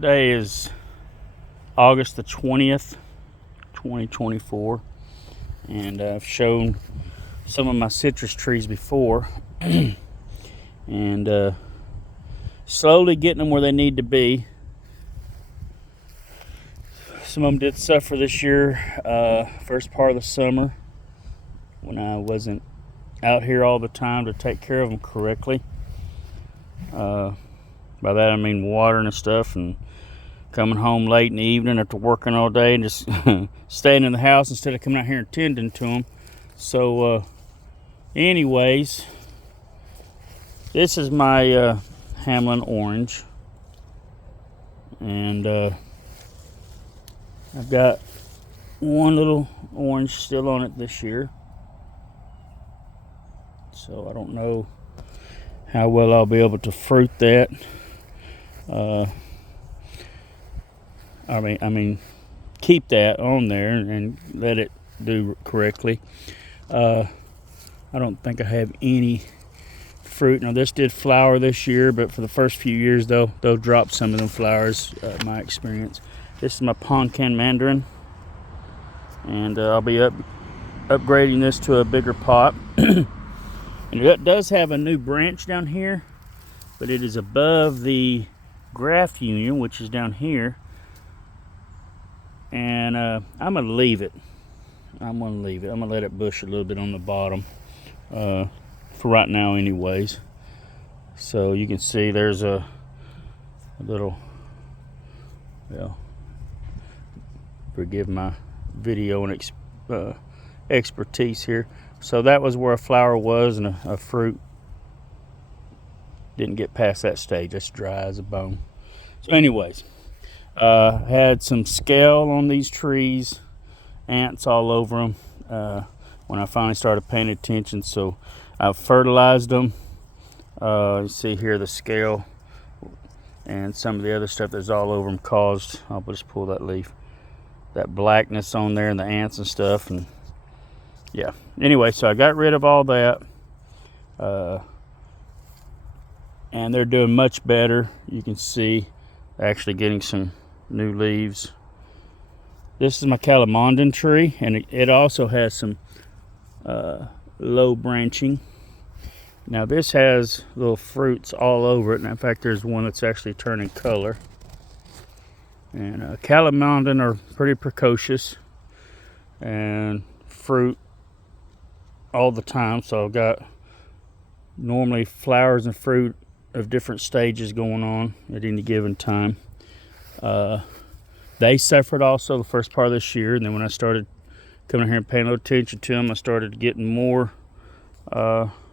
Today is August the 20th, 2024, and I've shown some of my citrus trees before, and slowly getting them where they need to be. Some of them did suffer this year, first part of the summer, when I wasn't out here all the time to take care of them correctly. By that I mean watering and stuff, and coming home late in the evening after working all day and just staying in the house instead of coming out here and tending to them. So anyways, this is my Hamlin orange, and I've got one little orange still on it this year, so I don't know how well I'll be able to fruit that. I mean, keep that on there and let it do correctly. I don't think I have any fruit. Now, this did flower this year, but for the first few years, they'll drop some of them flowers, my experience. This is my pecan mandarin, and I'll be upgrading this to a bigger pot. And it does have a new branch down here, but it is above the graft union, which is down here. And I'm going to leave it. I'm going to let it bush a little bit on the bottom for right now anyways. So you can see there's a little, well, forgive my video and expertise here. So that was where a flower was, and a fruit didn't get past that stage. That's dry as a bone. So anyways, had some scale on these trees, ants all over them when I finally started paying attention. So I've fertilized them. You see here the scale and some of the other stuff that's all over them caused, I'll just pull that leaf, that blackness on there and the ants and stuff. And yeah, anyway, so I got rid of all that, and they're doing much better. You can see actually getting some new leaves. This is my calamandan tree, and it also has some low branching. Now this has little fruits all over it, and in fact there's one that's actually turning color. And calamandan are pretty precocious and fruit all the time, so I've got normally flowers and fruit of different stages going on at any given time. They suffered also the first part of this year, and then when I started coming here and paying a little attention to them, I started getting more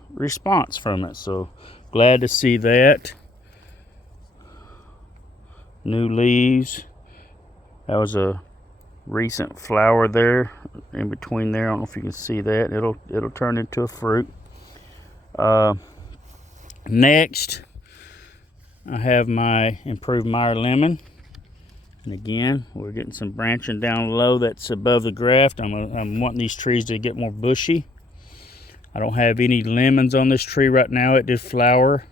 response from it. So glad to see that. New leaves. That was a recent flower there in between there. I don't know if you can see that. It'll turn into a fruit. Next, I have my improved Meiwa lemon, and again we're getting some branching down low that's above the graft. I'm wanting these trees to get more bushy. I don't have any lemons on this tree right now. It did flower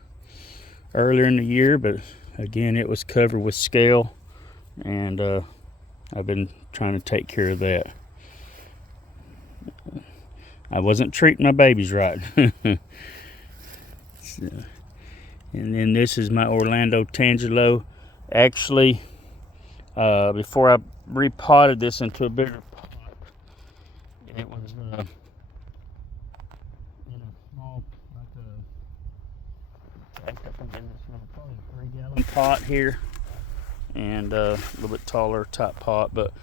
earlier in the year, but again it was covered with scale, and I've been trying to take care of that. I wasn't treating my babies right. So, and then this is my Orlando Tangelo. Actually, before I repotted this into a bigger pot, it was in a small, probably a 3-gallon pot here, and a little bit taller top pot, but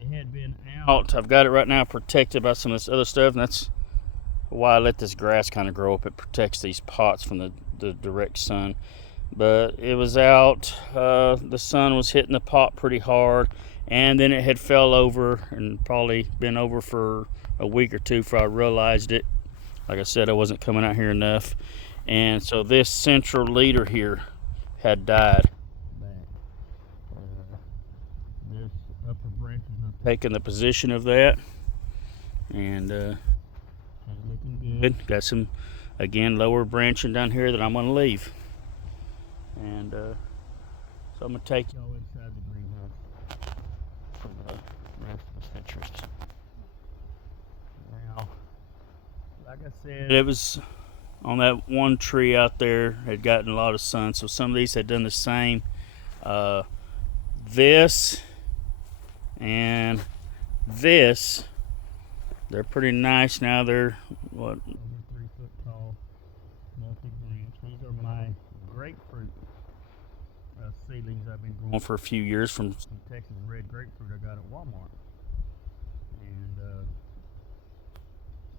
it had been out. I've got it right now protected by some of this other stuff, and that's why I let this grass kind of grow up. It protects these pots from the direct sun. But it was out, the sun was hitting the pot pretty hard, and then it had fell over and probably been over for a week or two before I realized it. Like I said, I wasn't coming out here enough, and so this central leader here had died. This upper branch is taking the position of that, and looking good. Got some, again, lower branching down here that I'm going to leave. And so I'm gonna take y'all inside the greenhouse for the rest of the citrus. Now, like I said, it was on that one tree out there, had gotten a lot of sun, so some of these had done the same. This and this, they're pretty nice now. They're what, over 3 foot tall, multi-branch. These are my grapefruit seedlings I've been growing for a few years from some Texas red grapefruit I got at Walmart. And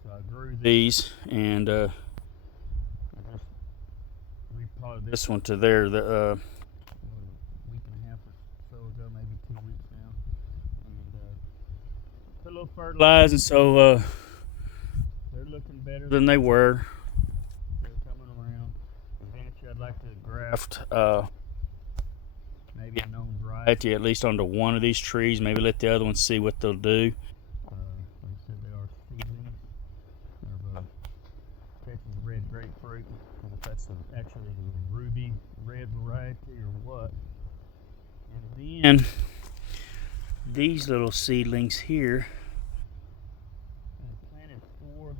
so I grew these, and I just repotted this one to there a week and a half or so ago, maybe 2 weeks now. And put a little fertilizer, and so they're looking better than they were. They're coming around. Eventually, I'd like to graft maybe a known variety at least onto one of these trees. Maybe let the other ones see what they'll do. Like I said, they are seedlings of Texas red grapefruit. I don't know if that's actually the ruby red variety or what. And then these little seedlings here, I planted 4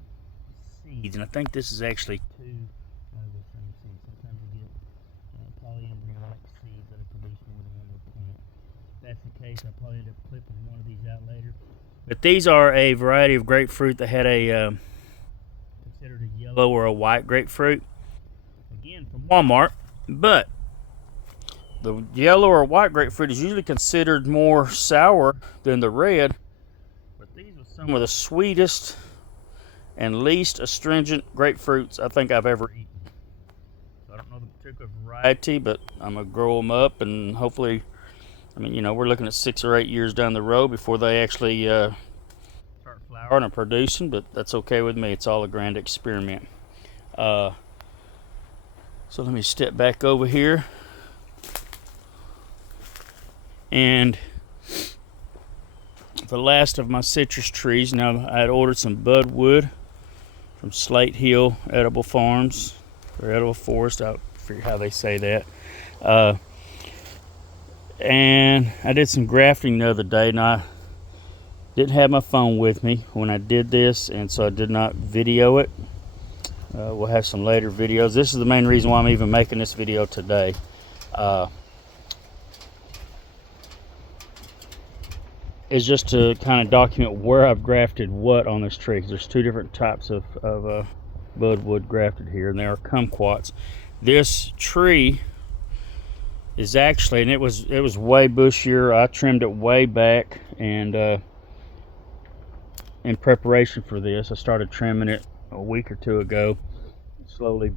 seeds, and I think this is actually 2 out of the same seed. Sometimes you get polyembryonic seeds that are produced more than one plant. If that's the case, I'll probably end up clipping one of these out later. But these are a variety of grapefruit that had a considered a yellow or a white grapefruit. Again, from Walmart, but the yellow or white grapefruit is usually considered more sour than the red. But these are some of the sweetest and least astringent grapefruits I think I've ever eaten. So I don't know the particular variety, but I'm gonna grow them up, and hopefully, I mean, you know, we're looking at 6 or 8 years down the road before they actually start flowering or producing, but that's okay with me. It's all a grand experiment. So let me step back over here. And the last of my citrus trees, now I had ordered some budwood from Slate Hill Edible Farms, or Edible Forest, I forget how they say that. And I did some grafting the other day, and I didn't have my phone with me when I did this, and so I did not video it. We'll have some later videos. This is the main reason why I'm even making this video today. Is just to kind of document where I've grafted what on this tree. There's 2 different types of budwood grafted here, and they are kumquats. This tree is actually, and it was way bushier. I trimmed it way back, and in preparation for this, I started trimming it a week or 2 ago. Slowly, you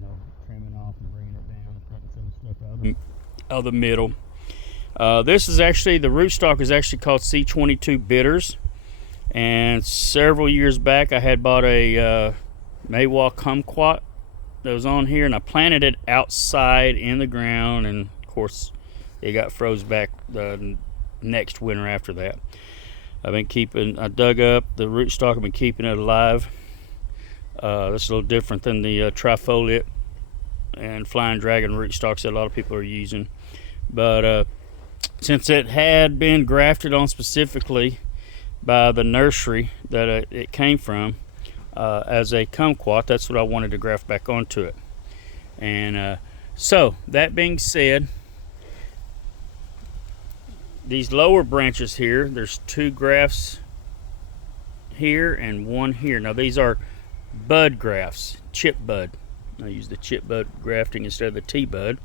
know, trimming off and bringing it down, and cutting some stuff out of the middle. This is actually, the rootstock is actually called C22 bitters, and several years back I had bought a Meiwa kumquat that was on here, and I planted it outside in the ground, and of course it got froze back the next winter after that. I dug up the rootstock. I've been keeping it alive. That's a little different than the trifoliate and flying dragon rootstocks that a lot of people are using, but since it had been grafted on specifically by the nursery that it came from as a kumquat, that's what I wanted to graft back onto it. And so that being said, these lower branches here, there's 2 grafts here and 1 here. Now these are bud grafts, chip bud. I use the chip bud grafting instead of the T-bud,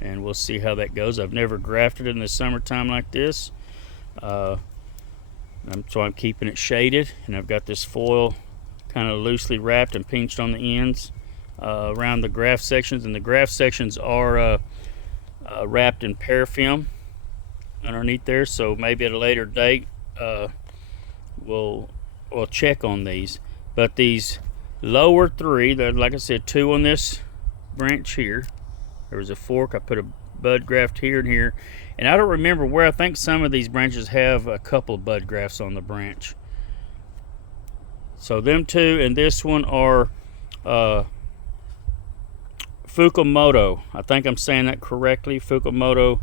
and we'll see how that goes. I've never grafted in the summertime like this, so I'm keeping it shaded, and I've got this foil kind of loosely wrapped and pinched on the ends around the graft sections, and the graft sections are wrapped in parafilm underneath there, so maybe at a later date we'll check on these. But these lower 3, like I said, 2 on this branch here. There was a fork. I put a bud graft here and here, and I don't remember where. I think some of these branches have a couple of bud grafts on the branch. So them 2 and this one are Fukumoto. I think I'm saying that correctly. Fukumoto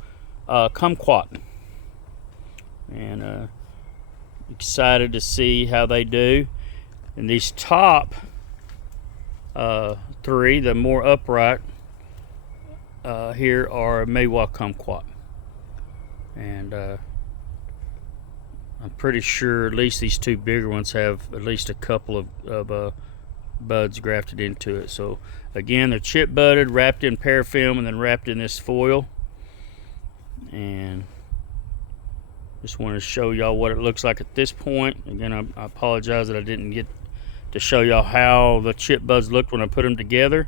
kumquat. And excited to see how they do. And these top three, the more upright here, are Meiwa kumquat. And I'm pretty sure at least these two bigger ones have at least a couple of buds grafted into it. So again, they're chip budded, wrapped in parafilm, and then wrapped in this foil. And just wanted to show y'all what it looks like at this point. Again, I apologize that I didn't get to show y'all how the chip buds looked when I put them together.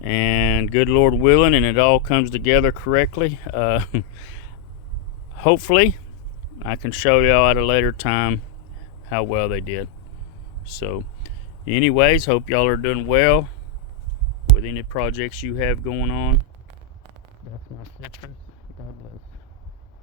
And good Lord willing, and it all comes together correctly. Hopefully I can show y'all at a later time how well they did. So anyways, hope y'all are doing well with any projects you have going on. That's my citrus.